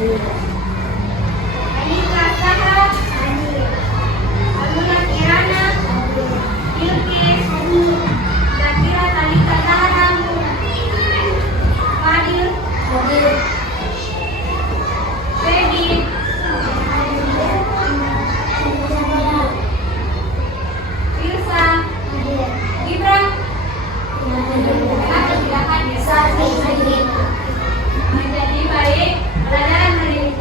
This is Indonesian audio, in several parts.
Anissa Sahra, Aluna Kirana, Bilqis, Zakira Talita Zahra, Fadil, Feby, Firsa, Gibran, kenapa tidak hadir? Menjadi baik pelajaran hari ini.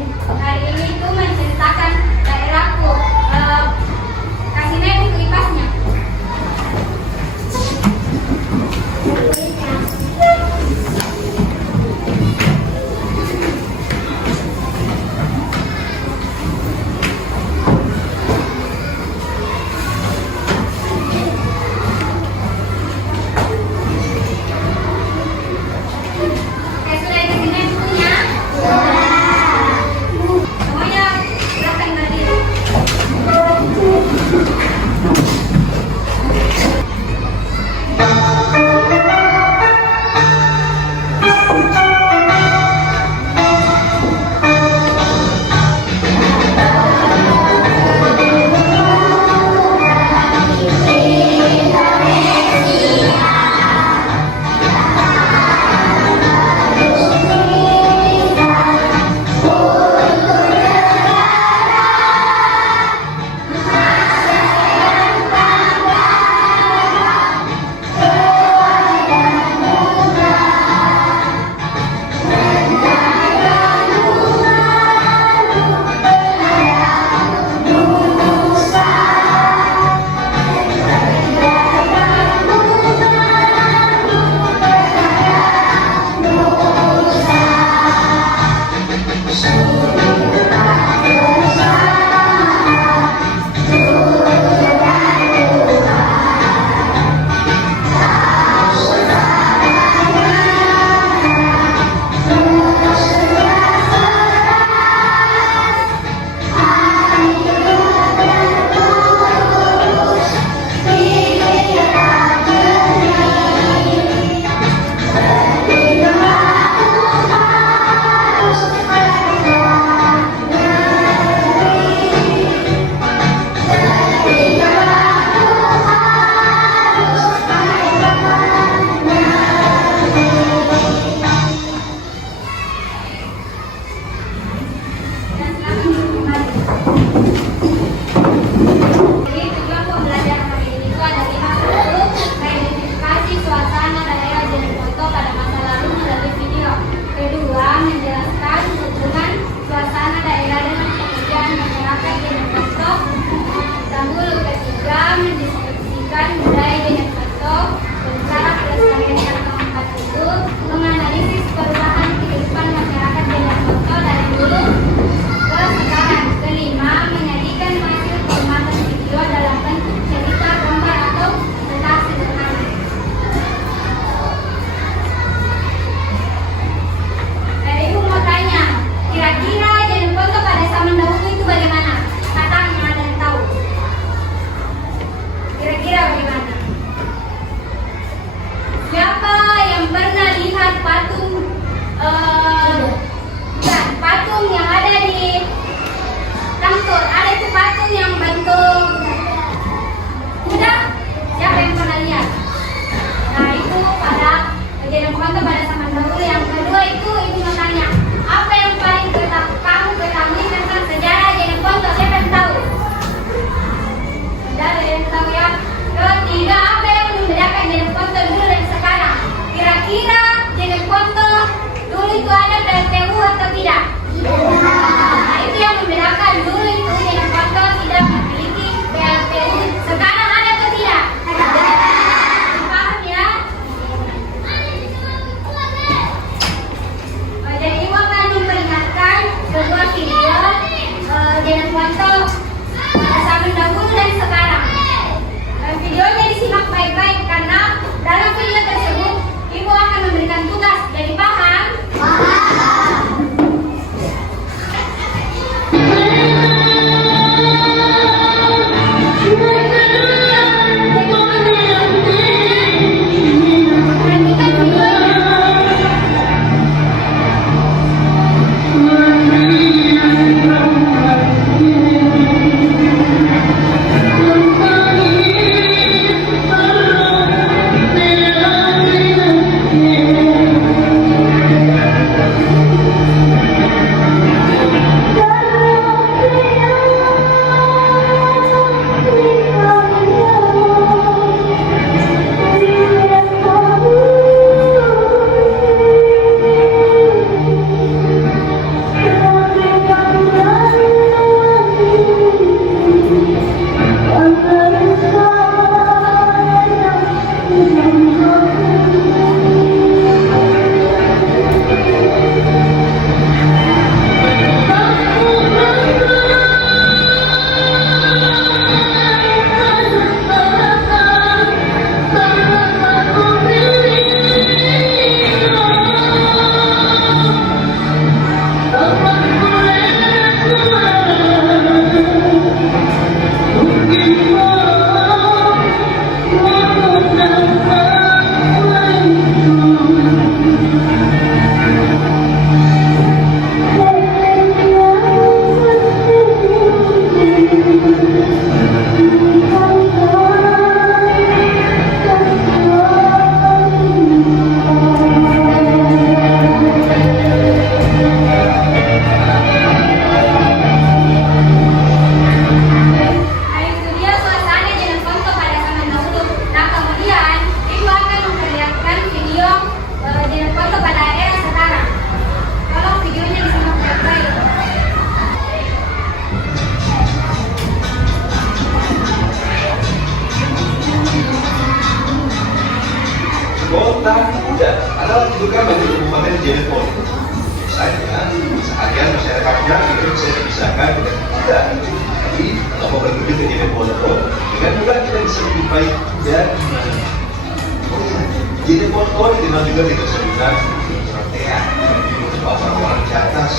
jadi foto pada era sekarang. Tolong videonya disimak baik-baik. Kota Kuda adalah juga bagi Kabupaten Cirebon. Misalnya, seharian masyarakatnya itu bisa dipisahkan dengan kuda. Jadi, kalau mau berkunjung ke Cirebon, dengan mudah kita bisa menjumpai kuda di mana. Cirebon dikenal juga dengan sebutan Protea, pasar orang di atas.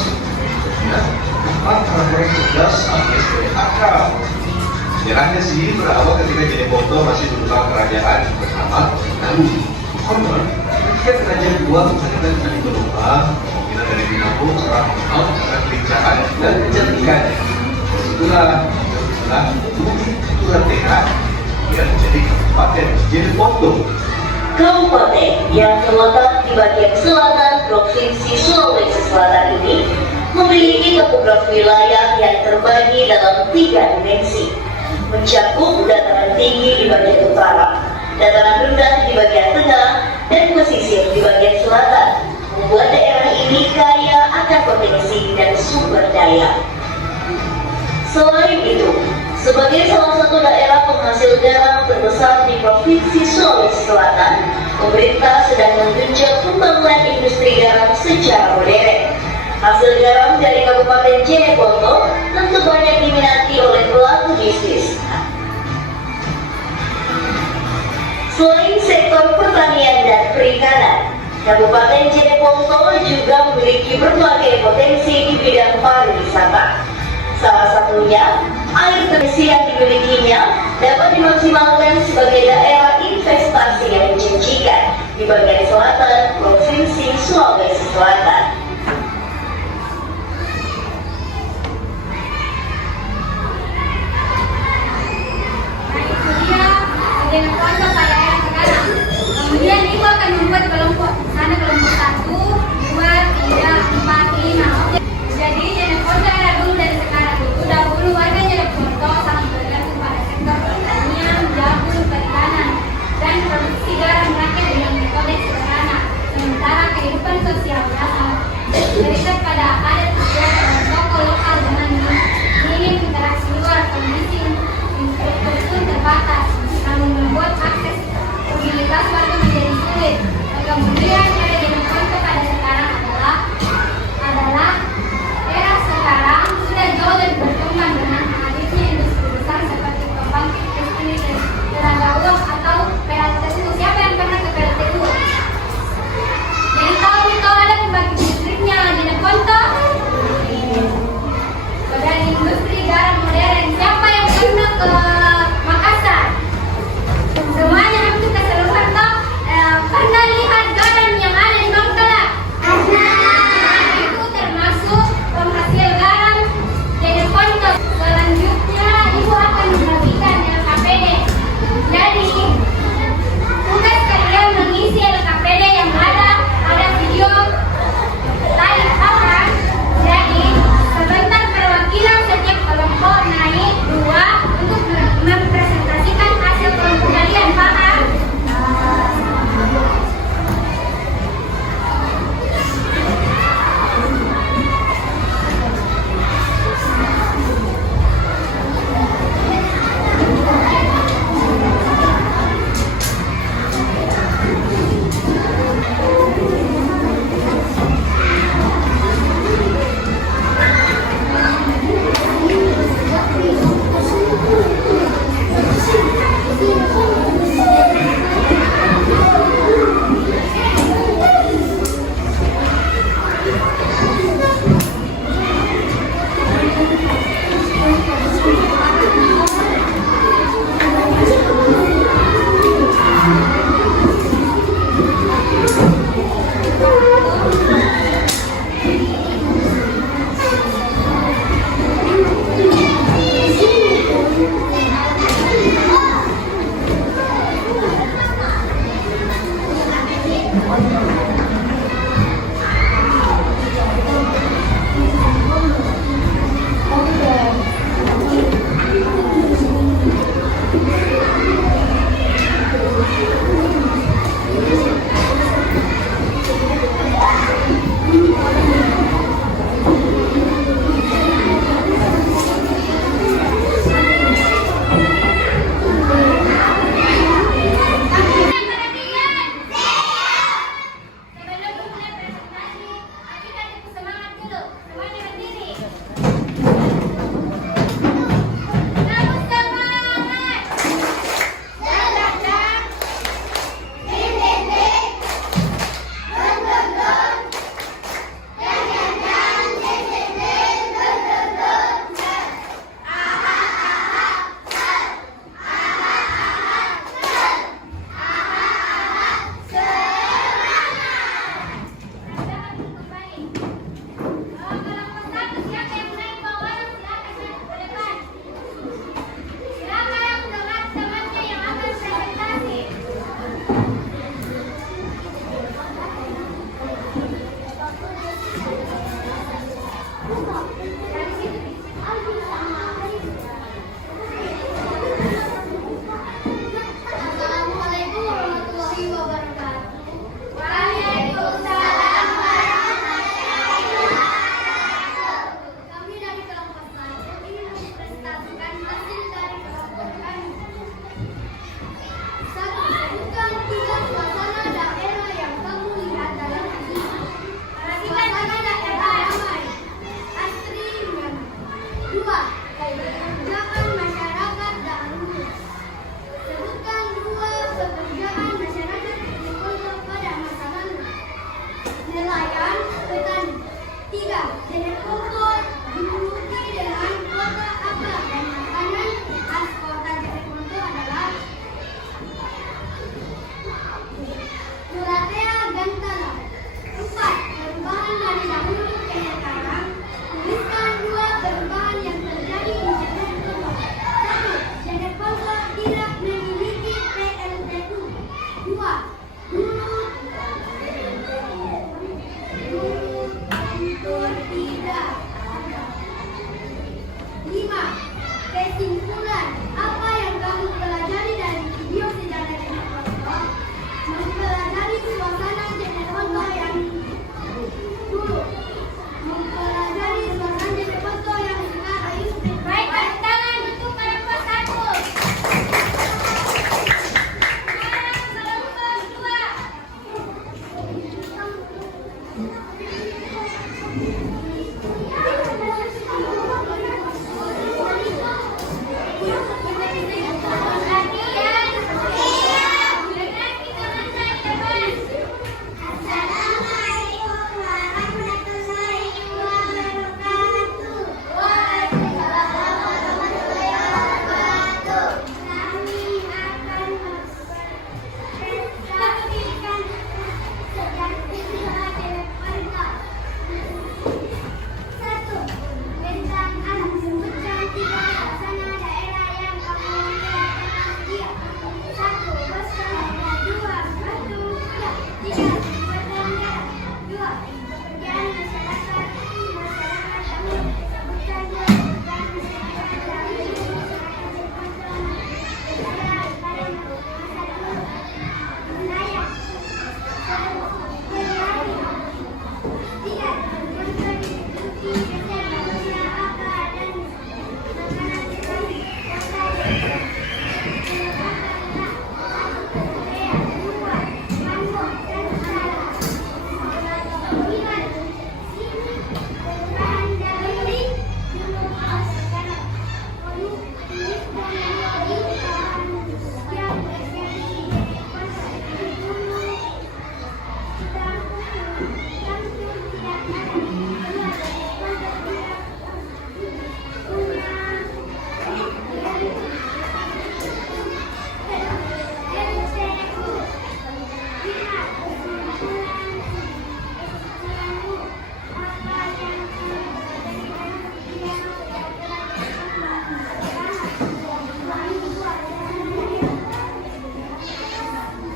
Nah, tempat orang cerdas alias berakal. Sejarahnya sih berawal ketika Cirebon masih berupa kerajaan bernama Nalu. Ketika kerajaan dua menjadikan kali berubah, kemungkinan dari Binabo seorang mengenal karena kelincahan dan kecantikan. Itulah Bukit Protea yang menjadi Kabupaten Cirebon. Kabupaten yang terletak di bagian selatan Provinsi Sulawesi Selatan ini memiliki topografi wilayah yang terbagi dalam 3 dimensi, mencakup dataran tinggi di bagian utara, dataran rendah di bagian tengah, dan pesisir di bagian selatan, membuat daerah ini kaya akan potensi dan sumber daya. Selain itu, sebagai salah satu daerah penghasil garam terbesar di Provinsi Sulawesi Selatan, pemerintah sedang menggenjot pembangunan industri garam secara modern. Hasil garam dari Kabupaten Jeneponto tentu banyak diminati oleh pelaku bisnis. Selain sektor pertanian dan perikanan, Kabupaten Jeneponto juga memiliki berbagai potensi di bidang pariwisata. Salah satunya, air bersih yang dimilikinya dapat dimaksimalkan sebagai daerah investasi yang menjanjikan di bagian selatan Provinsi Sulawesi Selatan. Nah, itu dia dengan foto pada era sekarang. Kemudian ibu akan membuat kelompok. Sana kelompok 1, 2, 3, 4, 5. Jadi dengan foto era dulu dan sekarang itu dahulu warga Jeneponto sangat bergantung pada sektor pertanian, jagung, perikanan, dan produksi garam rakyat dengan metode sederhana. Sementara kehidupan sosialnya terikat pada adat istiadat dan tokoh lokal dengan minim interaksi luar. Kondisi infrastruktur pun terbatas, namun membuat akses mobilitas warga menjadi sulit. Kemudian era Jeneponto pada sekarang adalah era sekarang sudah jauh lebih berkembang dengan hadirnya industri besar seperti pembangkit listrik tenaga uap atau PLTU. Siapa yang pernah ke PLTU? Yang tahu ada pembangkit listriknya Jeneponto? Pada industri garam modern. Siapa yang pernah ke Makassar? Semuanya hampir keseluruhan toh pernah lihat garam yang ada di Bangkalan? Itu termasuk penghasil garam Jeneponto. Selanjutnya ibu akan membagikan LKPD. Jadi tugas kalian mengisi LKPD yang ada video live akan. Jadi sebentar perwakilan setiap kelompok naik 2 untuk mempresentasikan hasil kelompok kalian, paham?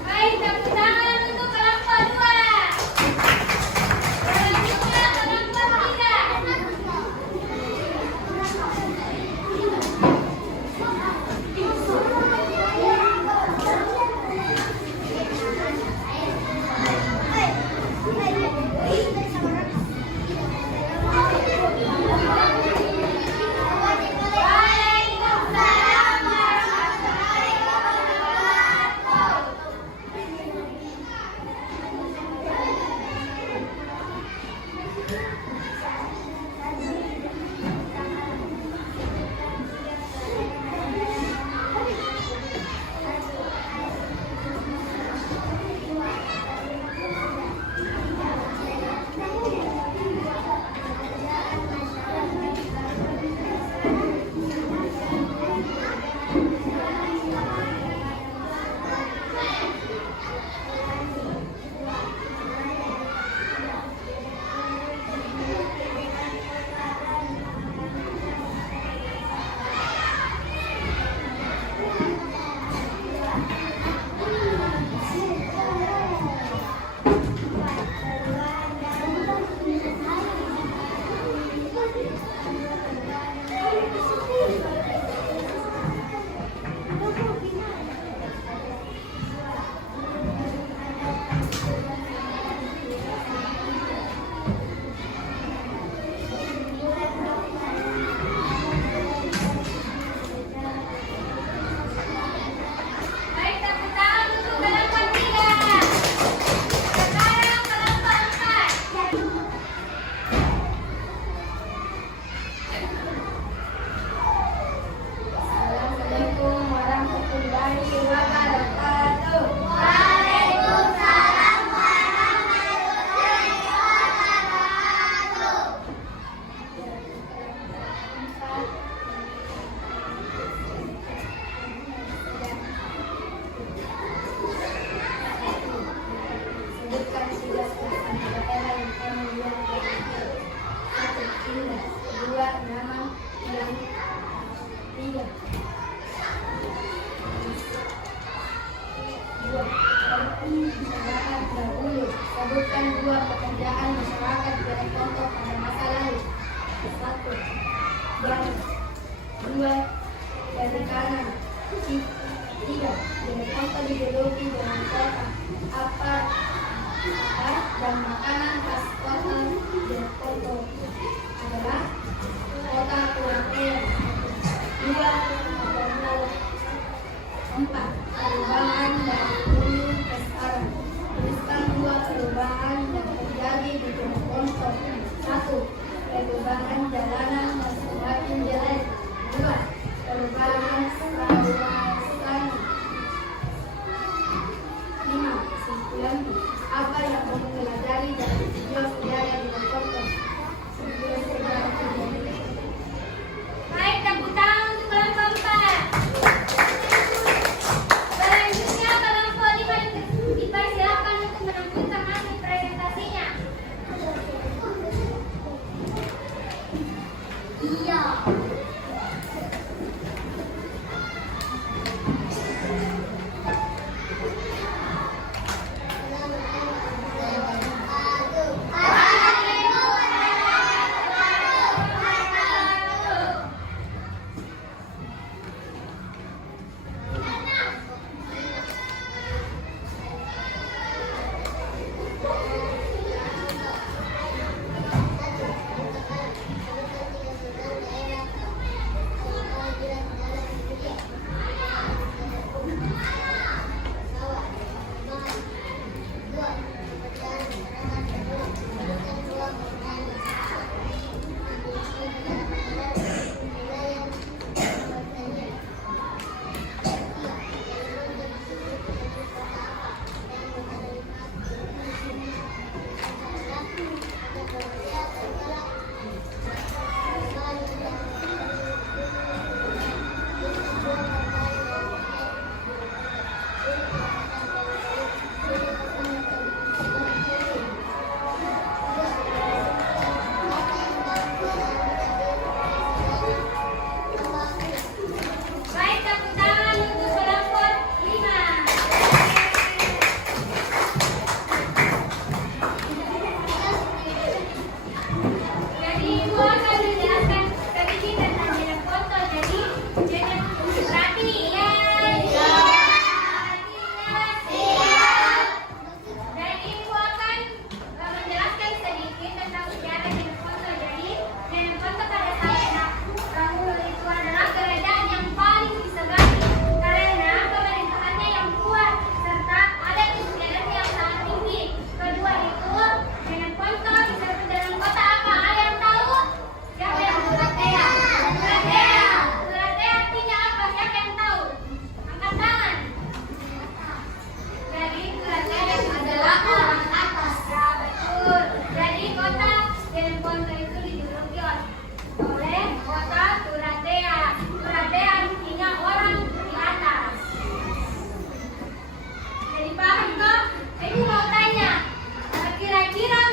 Baik, tepuk tangan untuk kelompok 2. Selanjutnya kelompok 3. Waalaikumsalam warahmatullahi wabarakatuh. Baik, tepuk tangan untuk kelompok 3. Sekarang kelompok 4. Assalamualaikum warahmatullahi wabarakatuh. Waalaikumsalam warahmatullahi wabarakatuh. Sebutkan 13 daerah yang kamu lihat dari itu. 1. Indah. 2. Nama yang 3. 2. Masyarakat dahulu. Sebutkan 2 pekerjaan masyarakat yang contoh pada masa lalu. 1. Bank. 2. Perikanan. 3. Dengan contoh ideologi dengan kota. Apa dan makanan khas kota dan contoh adalah kota Purwakarta. 2. Adalah 4. Perubahan dari dulu ke sekarang. Tuliskan 2 perubahan yang terjadi di Jeneponto. 1. kira-kira